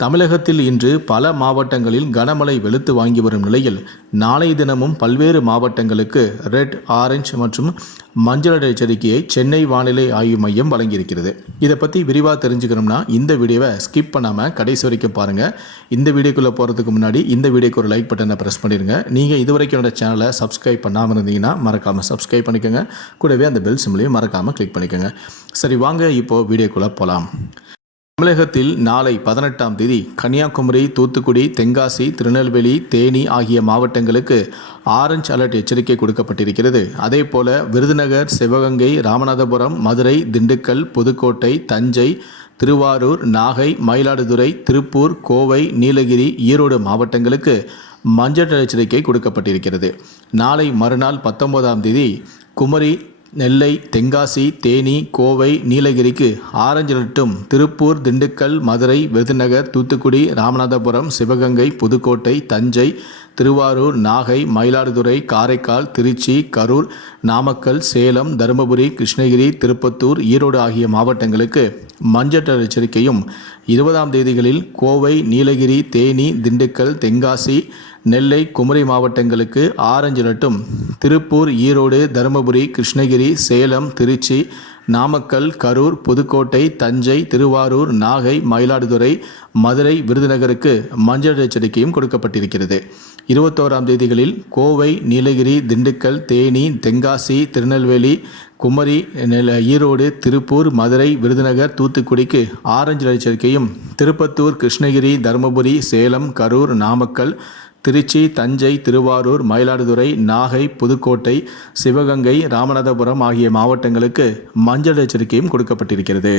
தமிழகத்தில் இன்று பல மாவட்டங்களில் கனமழை வெளுத்து வாங்கி வரும் நிலையில் நாளை தினமும் பல்வேறு மாவட்டங்களுக்கு ரெட் ஆரஞ்சு மற்றும் மஞ்சள் எச்சரிக்கையை சென்னை வானிலை ஆய்வு மையம் வழங்கியிருக்கிறது. இதை பற்றி விரிவாக தெரிஞ்சுக்கணும்னா இந்த வீடியோவை ஸ்கிப் பண்ணாமல் கடைசி வரைக்கும் பாருங்கள் இந்த வீடியோக்குள்ளே போகிறதுக்கு முன்னாடி இந்த வீடியோக்கு ஒரு லைக் பட்டனை ப்ரெஸ் பண்ணிடுங்க நீங்கள் இது வரைக்கும் என்னோட சேனலை சப்ஸ்கிரைப் பண்ணாமல் இருந்தீங்கன்னா மறக்காமல் சப்ஸ்கிரைப் பண்ணிக்கோங்க. கூடவே அந்த பெல் சிம்லையும் மறக்காமல் கிளிக் பண்ணிக்கோங்க. சரி வாங்க இப்போது வீடியோக்குள்ளே போகலாம் தமிழகத்தில் நாளை பதினெட்டாம் தேதி கன்னியாகுமரி தூத்துக்குடி தென்காசி திருநெல்வேலி தேனி ஆகிய மாவட்டங்களுக்கு ஆரஞ்ச் அலர்ட் எச்சரிக்கை கொடுக்கப்பட்டிருக்கிறது. அதேபோல விருதுநகர் சிவகங்கை ராமநாதபுரம் மதுரை திண்டுக்கல் புதுக்கோட்டை தஞ்சை திருவாரூர் நாகை மயிலாடுதுறை திருப்பூர் கோவை நீலகிரி ஈரோடு மாவட்டங்களுக்கு மஞ்சள் எச்சரிக்கை கொடுக்கப்பட்டிருக்கிறது. நாளை மறுநாள் பத்தொன்பதாம் தேதி குமரி நெல்லை தென்காசி தேனி கோவை நீலகிரிக்கு ஆரஞ்சு அலர்ட்டும் திருப்பூர் திண்டுக்கல் மதுரை விருதுநகர் தூத்துக்குடி ராமநாதபுரம் சிவகங்கை புதுக்கோட்டை தஞ்சை திருவாரூர் நாகை மயிலாடுதுறை காரைக்கால் திருச்சி கரூர் நாமக்கல் சேலம் தருமபுரி கிருஷ்ணகிரி திருப்பத்தூர் ஈரோடு ஆகிய மாவட்டங்களுக்கு மஞ்சள் எச்சரிக்கையும் இருபதாம் தேதிகளில் கோவை நீலகிரி தேனி திண்டுக்கல் தென்காசி நெல்லை குமரி மாவட்டங்களுக்கு ஆரஞ்சு நட்டும். திருப்பூர் ஈரோடு தருமபுரி கிருஷ்ணகிரி சேலம் திருச்சி நாமக்கல் கரூர் புதுக்கோட்டை தஞ்சை திருவாரூர் நாகை மயிலாடுதுறை மதுரை விருதுநகருக்கு மஞ்சள் எச்சரிக்கையும் கொடுக்கப்பட்டிருக்கிறது. இருபத்தோராம் தேதிகளில் கோவை நீலகிரி திண்டுக்கல் தேனி தென்காசி திருநெல்வேலி குமரி நெல் ஈரோடு திருப்பூர் மதுரை விருதுநகர் தூத்துக்குடிக்கு ஆரஞ்சு எச்சரிக்கையும் திருப்பத்தூர் கிருஷ்ணகிரி தருமபுரி சேலம் கரூர் நாமக்கல் திருச்சி தஞ்சை திருவாரூர் மயிலாடுதுறை நாகை புதுக்கோட்டை சிவகங்கை ராமநாதபுரம் ஆகிய மாவட்டங்களுக்கு மஞ்சள் எச்சரிக்கையும் கொடுக்கப்பட்டிருக்கிறது.